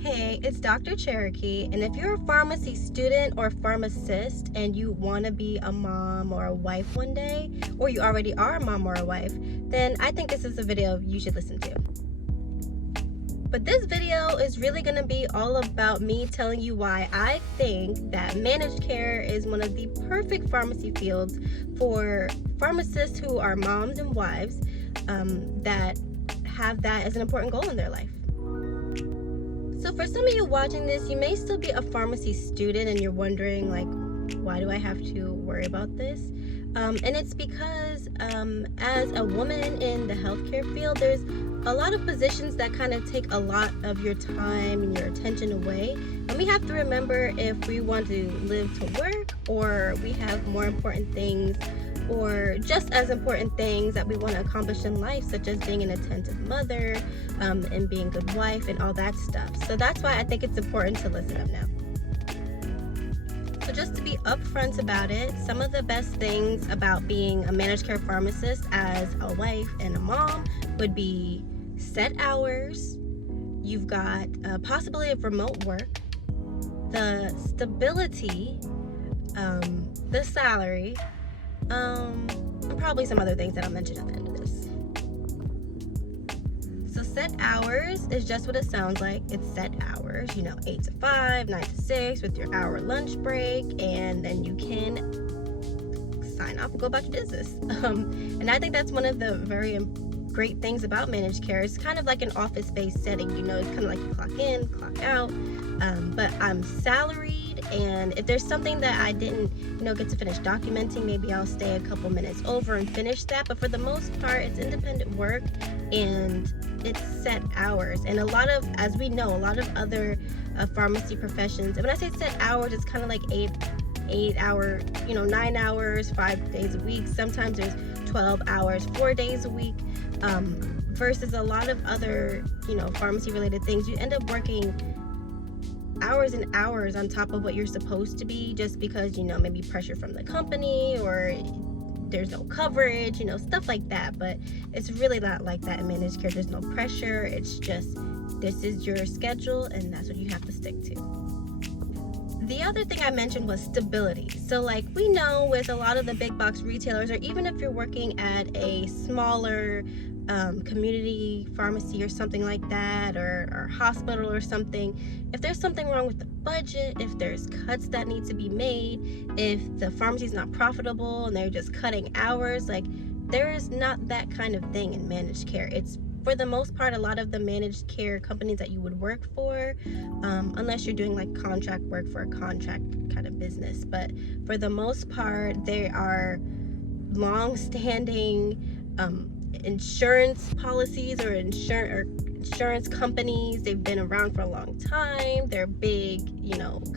Hey, it's Dr. Cherokee, and if you're a pharmacy student or pharmacist and you want to be a mom or a wife one day, or you already are a mom or a wife, then I think this is a video you should listen to. But this video is really going to be all about me telling you why I think that managed care is one of the perfect pharmacy fields for pharmacists who are moms and wives that have that as an important goal in their life. So for some of you watching this, you may still be a pharmacy student and you're wondering, like, why do I have to worry about this? And it's because as a woman in the healthcare field, there's a lot of positions that kind of take a lot of your time and your attention away. And we have to remember if we want to live to work, or we have more important things, or just as important things that we want to accomplish in life, such as being an attentive mother and being a good wife and all that stuff. So that's why I think it's important to listen up now. So just to be upfront about it, some of the best things about being a managed care pharmacist as a wife and a mom would be set hours. You've got a possibility of remote work, the stability, the salary, and probably some other things that I'll mention at the end of this. So set hours is just what it sounds like. It's set hours, 8 to 5, 9 to 6 with your hour lunch break, and then you can sign off and go about your business. And I think that's one of the very great things about managed care. It's kind of like an office-based setting, it's kind of like you clock in, clock out, but I'm salaried, and if there's something that I didn't get to finish documenting, maybe I'll stay a couple minutes over and finish that. But for the most part, it's independent work and it's set hours. And as we know, a lot of other pharmacy professions, and when I say set hours, it's kind of like 8 hour, 9 hours, 5 days a week. Sometimes there's 12 hours, 4 days a week, versus a lot of other, pharmacy related things. You end up working hours and hours on top of what you're supposed to be, just because maybe pressure from the company, or there's no coverage, stuff like that. But it's really not like that in managed care. There's no pressure. It's just, this is your schedule and that's what you have to stick to. The other thing I mentioned was stability. So like we know with a lot of the big box retailers, or even if you're working at a smaller community pharmacy or something like that, or hospital or something, if there's something wrong with the budget, if there's cuts that need to be made, if the pharmacy's not profitable and they're just cutting hours, like there is not that kind of thing in managed care. It's, for the most part, a lot of the managed care companies that you would work for, unless you're doing like contract work for a contract kind of business, but for the most part, they are long-standing insurance policies or insurance companies. They've been around for a long time. They're big,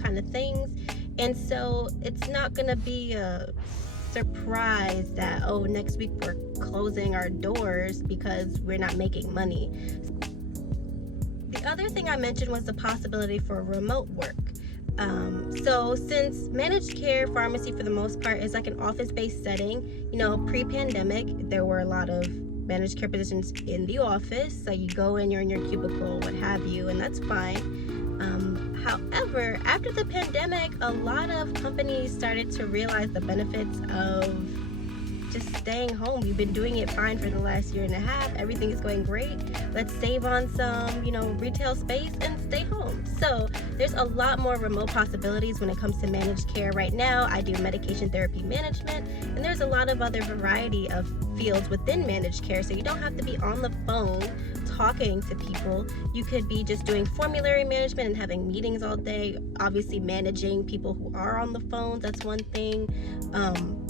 kind of things. And so it's not going to be a surprise that, oh, next week we're closing our doors because we're not making money. The other thing I mentioned was the possibility for remote work. So since managed care pharmacy for the most part is like an office-based setting, pre-pandemic, there were a lot of managed care positions in the office. So you go in, you're in your cubicle, what have you, and that's fine. However, after the pandemic, a lot of companies started to realize the benefits of just staying home. We've been doing it fine for the last year and a half. Everything is going great. Let's save on some, retail space and stay home. So there's a lot more remote possibilities when it comes to managed care right now. I do medication therapy management, and there's a lot of other variety of fields within managed care. So you don't have to be on the phone talking to people. You could be just doing formulary management and having meetings all day. Obviously managing people who are on the phones, that's one thing.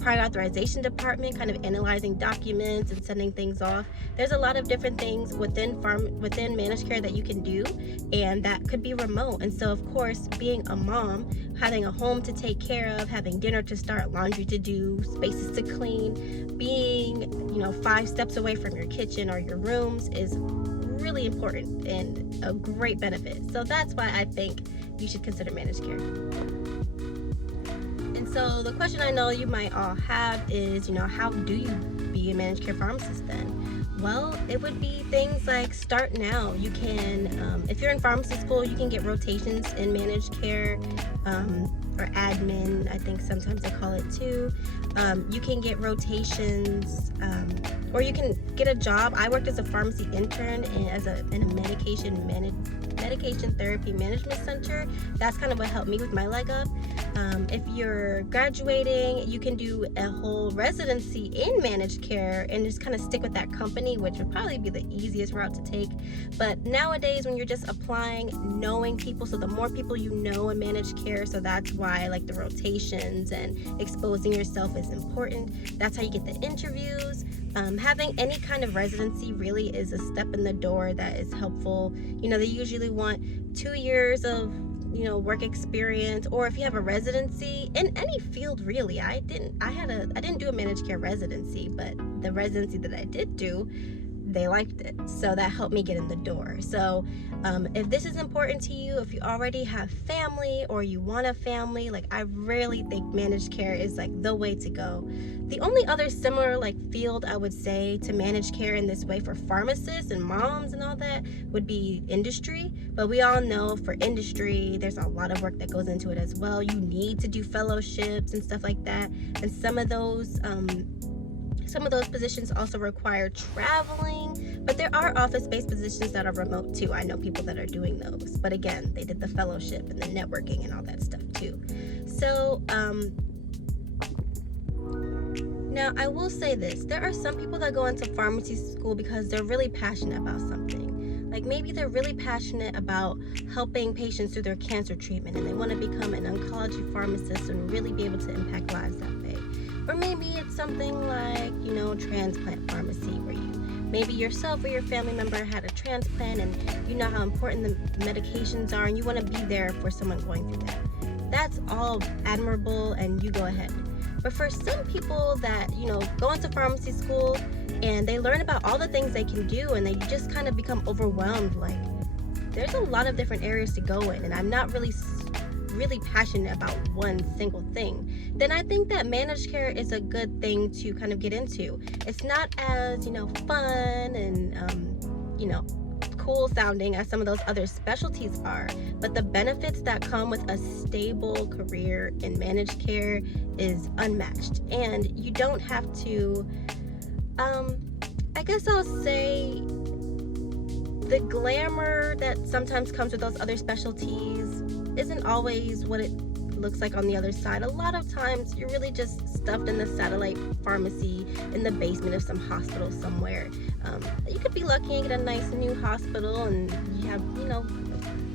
Prior authorization department, kind of analyzing documents and sending things off. There's a lot of different things within managed care that you can do, and that could be remote. And so of course, being a mom, having a home to take care of, having dinner to start, laundry to do, spaces to clean, being 5 steps away from your kitchen or your rooms is really important and a great benefit. So that's why I think you should consider managed care. And so the question I know you might all have is, how do you be a managed care pharmacist then? Well, it would be things like start now. You can, if you're in pharmacy school, you can get rotations in managed care, or admin, I think sometimes they call it too. You can get rotations, or you can get a job. I worked as a pharmacy intern in a medication therapy management center. That's kind of what helped me with my leg up. If you're graduating, you can do a whole residency in managed care and just kind of stick with that company, which would probably be the easiest route to take. But nowadays, when you're just applying, knowing people, so the more people you know in managed care, so that's why like the rotations and exposing yourself is important. That's how you get the interviews. Having any kind of residency really is a step in the door that is helpful. You know, they usually want 2 years of work experience, or if you have a residency in any field really. I didn't do a managed care residency, but the residency that I did do, they liked it, so that helped me get in the door. So if this is important to you, if you already have family or you want a family, like I really think managed care is like the way to go. The only other similar like field I would say to managed care in this way for pharmacists and moms and all that would be industry. But we all know for industry, there's a lot of work that goes into it as well. You need to do fellowships and stuff like that. And some of those positions also require traveling, but there are office-based positions that are remote too. I know people that are doing those, but again, they did the fellowship and the networking and all that stuff too. So now I will say this, there are some people that go into pharmacy school because they're really passionate about something. Like maybe they're really passionate about helping patients through their cancer treatment and they want to become an oncology pharmacist and really be able to impact lives that way. Or maybe it's something like, transplant pharmacy, where maybe yourself or your family member had a transplant and you know how important the medications are and you want to be there for someone going through that. That's all admirable and you go ahead. But for some people that, go into pharmacy school and they learn about all the things they can do and they just kind of become overwhelmed, like there's a lot of different areas to go in and I'm not really passionate about one single thing, then I think that managed care is a good thing to kind of get into. It's not as, fun and, cool sounding as some of those other specialties are, but the benefits that come with a stable career in managed care is unmatched. And you don't have to, I guess I'll say, the glamour that sometimes comes with those other specialties isn't always what it looks like on the other side. A lot of times you're really just stuffed in the satellite pharmacy in the basement of some hospital somewhere. You could be lucky and get a nice new hospital and you have,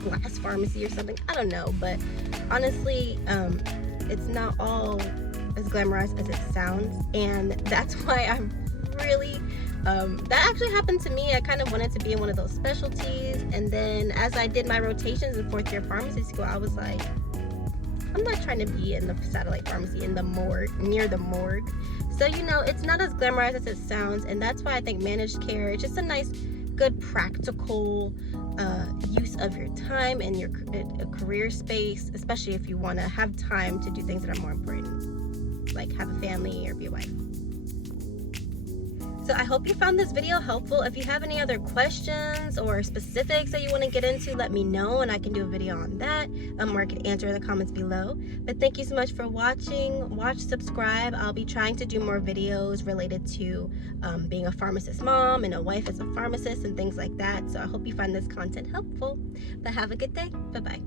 glass pharmacy or something. I don't know, but honestly, it's not all as glamorized as it sounds, and that's why I'm really that actually happened to me. I kind of wanted to be in one of those specialties, and then as I did my rotations in 4th year pharmacy school, I was like, I'm not trying to be in the satellite pharmacy in the morgue, near the morgue. So it's not as glamorized as it sounds, and that's why I think managed care is just a nice, good, practical use of your time and your career space, especially if you want to have time to do things that are more important, like have a family or be a wife. So I hope you found this video helpful. If you have any other questions or specifics that you want to get into, let me know and I can do a video on that, or I can answer in the comments below. But thank you so much for watching. Watch, subscribe. I'll be trying to do more videos related to being a pharmacist mom and a wife as a pharmacist and things like that. So I hope you find this content helpful. But have a good day. Bye-bye.